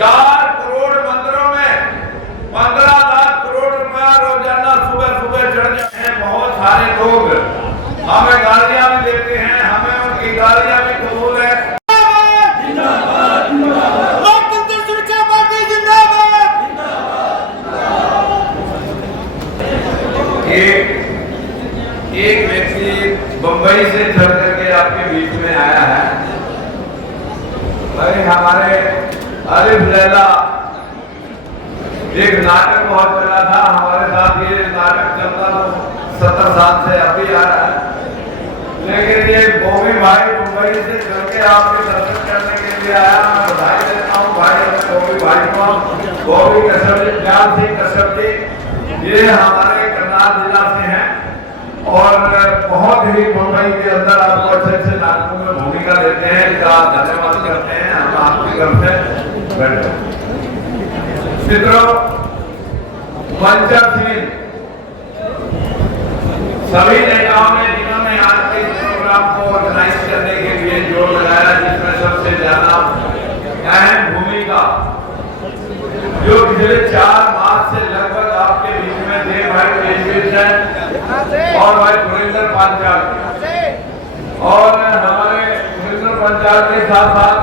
4 करोड़ मंदिरों में 15 लाख करोड़ रुपया रोजाना सुबह सुबह चढ़ जाते हैं। बहुत सारे लोग हमें गालियां भी देते हैं, हमें उनकी गालियां भी कबूल है। एक व्यक्ति बंबई से चल करके आपके बीच में आया है। भाई हमारे आरिफ लैला एक नाटक बहुत चला था हमारे साथ, ये नाटक चलता तो 70 साल से अभी आ रहा है। लेकिन ये बॉबी भाई मुंबई से चल के आपके दर्शन करने के लिए आया। मैं बधाई देता हूँ भाई बॉबी भाई को। बॉबी कश्यप जी, ज्ञान सिंह कश्यप जी, ये हमारे करनाल जिला से हैं और बहुत ही मुंबई के अंदर आपको अच्छे अच्छे नाटकों में भूमिका देते हैं। इसका धन्यवाद करते हैं हम आपकी तरफ से। बैठो मित्रों, मंचासीन सभी नेताओं ने जिन्होंने आज के इस प्रोग्राम को ऑर्गेनाइज करने के लिए जोर लगाया, जिसमें सबसे ज्यादा अहम भूमिका जो पिछले 4 माह से लगभग आपके बीच में थे भाई पेशवेश है और भाई सुरेंद्र पांचाल और हमारे सुरेंद्र पांचाल के साथ साथ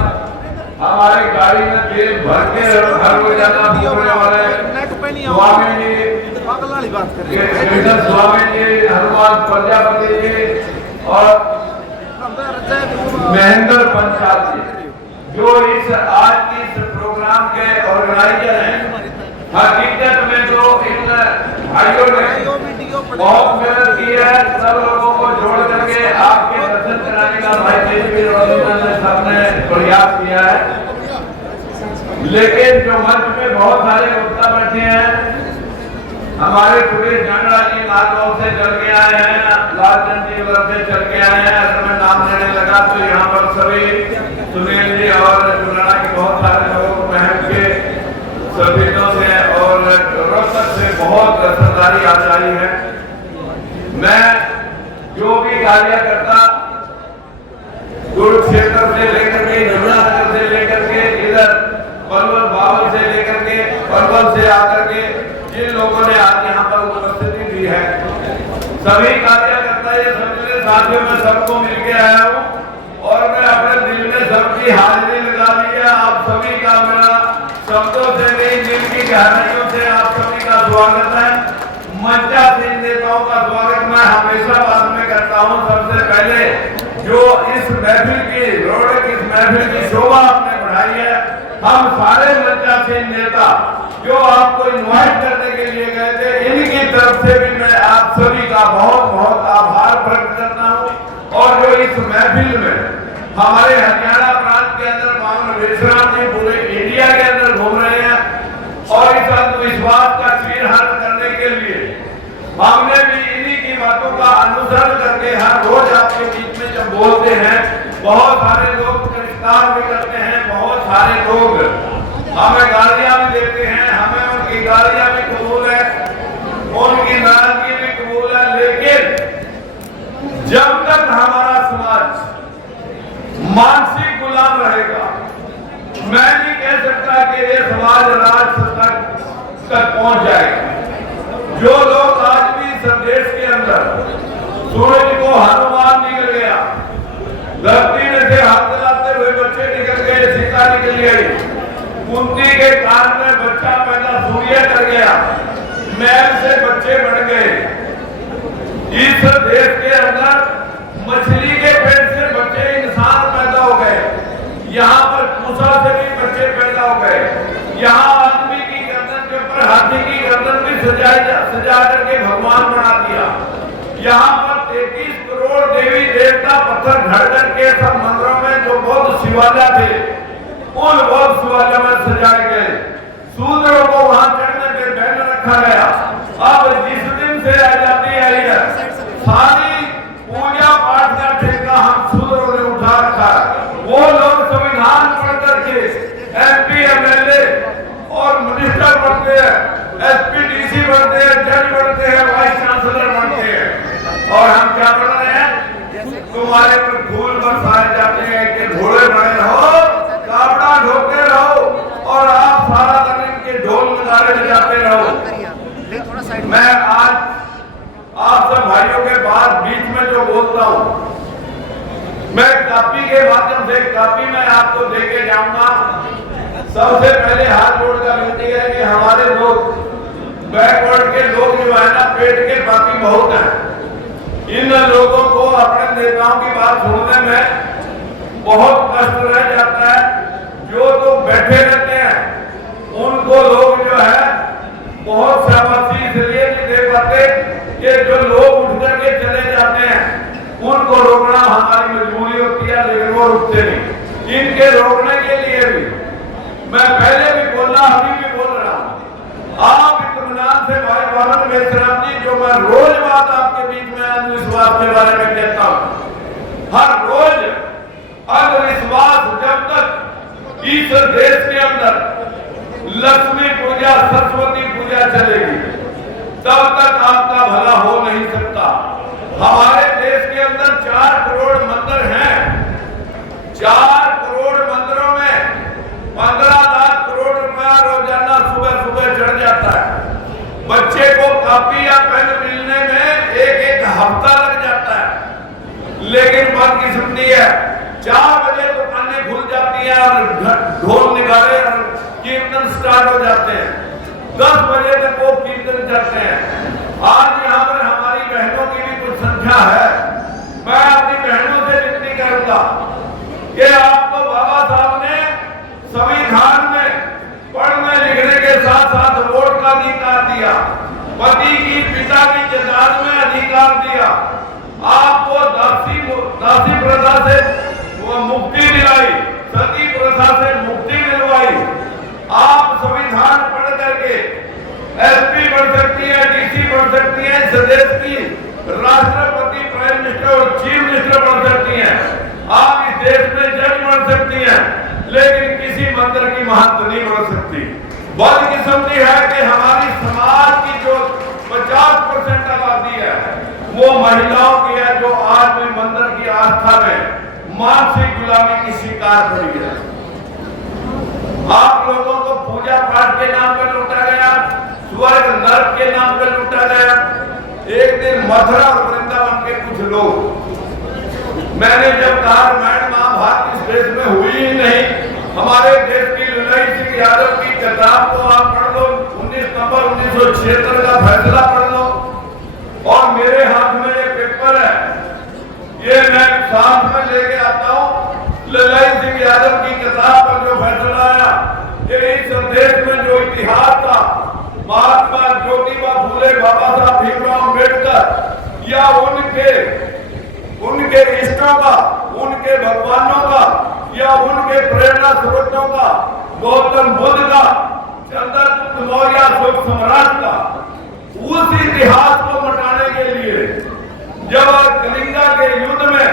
हमारे गाड़ी में तेल भर के हर रोजाना घूमने वाले स्वामी जी, स्वामी जी, हनुमान प्रजापति जी और महेंद्र पंचाल जी, जो इस आज की इस प्रोग्राम के ऑर्गेनाइजर हैं। हकीकत में जो इन भाइयों ने बहुत मेहनत की है, सब लोगों को जोड़ करके आपके दर्शन कराने का भाई तेजवीर ने सबने प्रयास किया है। लेकिन जो मंच में बहुत सारे वक्ता बैठे हैं, हमारे सुरेश जांगड़ा जी लालगांव से चल के आए हैं, लालचंद जी उधर से चल के आए हैं। अगर मैं नाम लेने लगा तो यहाँ पर सभी सुनील जी और जुलाना के बहुत सारे लोग महम के सभ्यों से और रोहतक से बहुत सरदारी आचार्य है। मैं जो भी कार्यकर्ता कुरुक्षेत्र से लेकर के यमुनानगर से लेकर के इधर पलवल बावल से लेकर के पलवल से आकर के जिन लोगों ने आज यहाँ पर उपस्थिति दी है, सभी कार्यकर्ता ये समझने साथियों में सबको मिल के आया हूँ और मैं अपने दिल में सबकी हाजिरी लगा दी है। आप सभी का मेरा शब्दों से नहीं दिल की गहराइयों से आप सभी का स्वागत है। मंचासीन नेताओं का स्वागत मैं हमेशा बाद में करता हूँ। सबसे पहले जो इस महफिल की रौनक, इस महफिल की शोभा आपने बढ़ाई है, हम सारे मंचासीन नेता जो आपको इनवाइट करने के लिए गए थे, इनकी तरफ से भी मैं आप सभी का बहुत बहुत आभार प्रकट करता हूँ। और जो इस महफिल में हमारे हरियाणा प्रांत के अंदर मामला विश्राम जी पूरे इंडिया के अंदर घूम रहे हैं और इस अंधविश्वास का चीरहरण करने के लिए हमने भी इन्हीं की बातों का अनुसरण करके हर रोज आपके बीच में जब बोलते हैं, बहुत सारे लोग तिरस्कार भी करते हैं, बहुत सारे लोग हमें गालियां भी देते हैं, हमें उनकी गालियां भी कबूल है, उनकी नाराजगी भी कबूल है। लेकिन जब तक हमारा समाज मानसिक गुलाम रहेगा, मैं नहीं कह सकता कि ये समाज राज तक पहुंच जाएगा। जो लोग आज भी संदेश के अंदर सूरज को हनुमान निकल गया, धरती में से हाथ चलाते हुए बच्चे निकल गए, सीता निकल गई, कुंती के कान में बच्चा पैदा सूर्य कर गया, मैल से बच्चे बन गए। इस देश के अंदर मछली के पेट से बच्चे इंसान पैदा हो गए, यहाँ पर मूसा से भी बच्चे पैदा हो गए, यहाँ आदमी की गर्दन के ऊपर हाथी की गर्दन भी सजा करके भगवान बना दिया। यहाँ पर 33 करोड़ देवी देवता पत्थर घड़ करके सब मंदिरों में जो बौद्ध शिवालय थे, उन बौद्ध शिवालय में सजाए गए। शूद्रों को वहां चढ़ने पे बैन रखा गया। अब जिस दिन से आजादी आई है, सारी पूजा पाठ का ठेका हम शूद्रों ने उठा रखा है। वो लोग संविधान पढ़ करके MP MLA और मिनिस्टर बनते हैं, SP DC बनते हैं, जज बनते हैं, वाइस चांसलर बनते हैं, और हम क्या बन रहे हैं? तुम्हारे पर फूल बरसाए जाते हैं कि घोड़े बने रहो, कापड़ा ढोके रहो और आप के माध्यम से कापी मैं आपको देके जाऊंगा। सबसे पहले हाथ जोड़कर विनती है कि हमारे लोग बैकवर्ड के लोग जो है ना, पेट के बाकी बहुत हैं। इन लोगों को अपने नेताओं की बात सुनने में बहुत कष्ट रह जाता है। जो तो बैठे रहते हैं उनको लोग जो है बहुत शाबाशी इसलिए नहीं दे पाते कि जो लोग उठ करके चले जाते हैं उनको रोकना हमारी मजबूरी होती है, लेकिन वो रुकते नहीं। इनके रोकने के लिए भी मैं पहले भी बोला, अभी भी बोल रहा हूं। आप इत्मीनान से भाई बावन मेश्राम जी, जो मैं रोज बात आपके बीच में अंधविश्वास के बारे में कहता हूं, हर रोज अंधविश्वास जब तक इस देश के अंदर लक्ष्मी पूजा, सरस्वती पूजा चलेगी तब तक आपका भला हो नहीं सकता। हमारे देश के अंदर 4 करोड़ मंदिर हैं। 4 करोड़ मंदिरों में 15 लाख करोड़ रुपया रोजाना सुबह सुबह चढ़ जाता है। बच्चे को कॉपी या पेन मिलने में एक हफ्ता लग जाता है। लेकिन बदकिस्मती है, 4 बजे दुकानें खुल जाती हैं और ढोल निकाले और कीर्तन स्टार्ट हो जाते हैं। 10 बजे तक वो कीर्तन करते हैं। आज यहाँ पर हमारी बहनों की भी कुछ संख्या है। मैं अपनी बहनों से विनती करूंगा कि आपको बाबा साहब ने संविधान में पढ़ने लिखने के साथ साथ वोट का अधिकार दिया, पति की पिता की जायदाद में अधिकार दिया, आपको दासी प्रथा से मुक्ति दिलाई, सती प्रथा से मुक्ति दिलवाई। आप संविधान पढ़ करके एसपी बन सकती है, डीसी बन सकती है, इस देश की राष्ट्रपति, प्राइम मिनिस्टर और चीफ मिनिस्टर बन सकती हैं। आप इस देश में जज बन सकती हैं, लेकिन किसी मंदिर की महंत नहीं बन सकती। बदकिस्मती है कि हमारी समाज की जो 50% आबादी है वो महिलाओं की है, जो आज भी मंदिर की आस्था में मानसिक गुलामी की शिकार पड़ी है। आप लोगों को पूजा पाठ के नाम पर लूटा गया, स्वर्ग नरक के नाम पर लूटा गया। एक दिन मथुरा और वृंदावन के कुछ लोग, मैंने जब कहा रामायण महाभारत इस देश में हुई ही नहीं, हमारे देश की लुलाई सिंह यादव की किताब को आप पढ़ लो, 19 नवंबर 1976 का फैसला पढ़ लो। और मेरे हाथ में ये पेपर है, ये मैं साथ में लेके आता हूँ। लुलाई सिंह यादव की किताब पर जो फैसला आया कि इस देश में जो इतिहास था, महात्मा ज्योतिबा फूले, बाबा साहब भीमराव अम्बेडकर या उनके इष्टों का, उनके भगवानों का या उनके प्रेरणा स्रोतों का, गौतम बुद्ध का, चंद्रगुप्त मौर्य अशोक सम्राट का, उस इतिहास को मिटाने के लिए जब कलिंगा के युद्ध में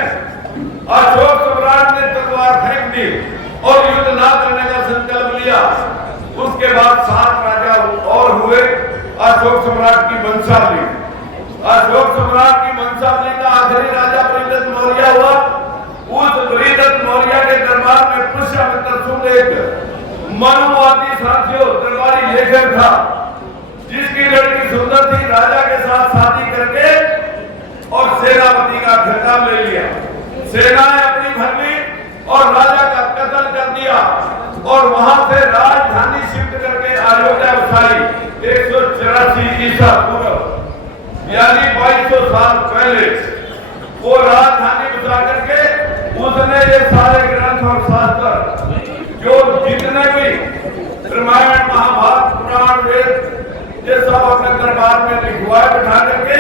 अशोक सम्राट ने तलवार फेंक दी और युद्ध ना करने का संकल्प लिया, उसके बाद 7 राजा और हुए। अशोक सम्राट की वंशावली, अशोक सम्राट की वंशावली का आखिरी राजा बृहदत्त मौर्य हुआ। उस बृहदत्त मौर्य के दरबार में पुष्यमित्र सुंद एक मनुवादी साथियों दरबारी लेखक था, जिसकी लड़की सुंदर थी, राजा के साथ शादी करके और सेनापति का खिताब ले लिया। सेना ने अपनी भर ली और राजा का कत्ल कर दिया और वहां से राजधानी शिफ्ट करके अयोध्या बसाई। 184 ईसा पूर्व यानी 2200 साल पहले वो राजधानी बसा करके उसने ये सारे ग्रंथ और शास्त्र जो जितने भी रामायण महाभारत पुराण वेद ये सब अपने दरबार में लिखवाए बिठा करके,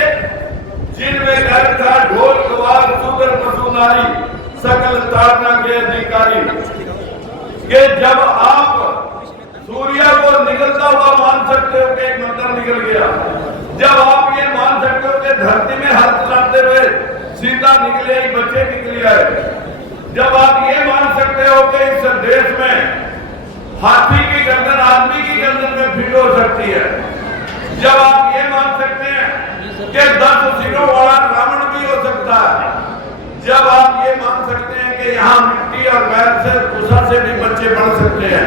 जिनमें गर्भ था ढोल गवार शूद्र पशु नारी सकल ताड़ना के अधिकारी, कि जब आप सूर्य को निकलता हुआ मान सकते हो कि एक मंदिर निकल गया, जब आप ये मान सकते हो कि धरती में हल चलाते हुए सीता निकले, बच्चे निकले आए, जब आप ये मान सकते हो कि इस देश में हाथी की गर्दन आदमी की गर्दन में फिट हो सकती है, जब आप ये मान सकते हैं कि 10 सिरों वाला रावण भी हो सकता है, जब आप ये मान सकते हैं कि यहाँ मिट्टी और बैल से भूसा से भी बच्चे बढ़ सकते हैं।